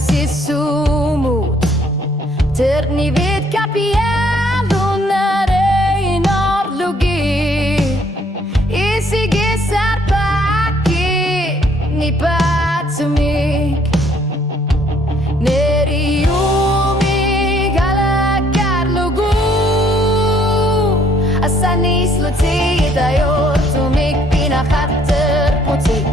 si sumut Ternivit kapialo nare inorlugi Isigi sarpaki ni patsumik Neriumi galakarlugu Asanis luti dayor tumik pinakhater putik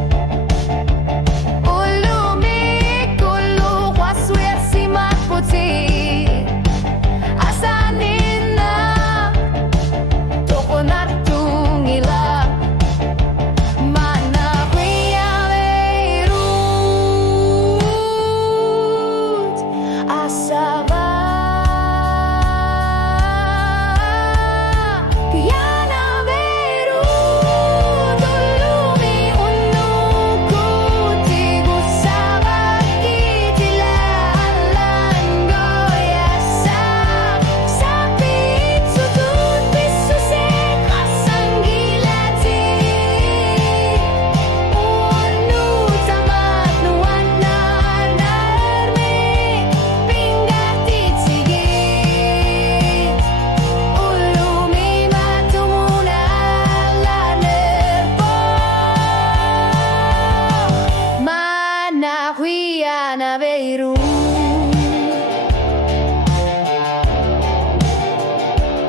Naveru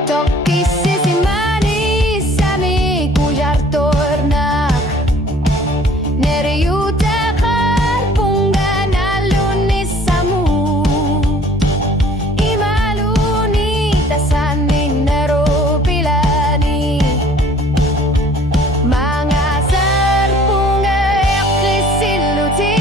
Tocchi si mani sami cujar torna Neriute pungan aluni samu Imaluni tasanin nero pilani Mangasar punga yakrisiluti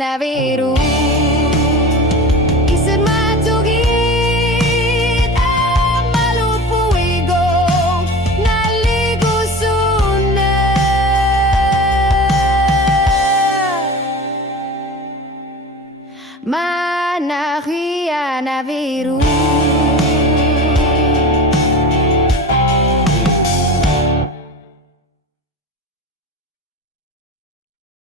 Naveru Isir matugit amalupuigo naligusuna Manahia Naveru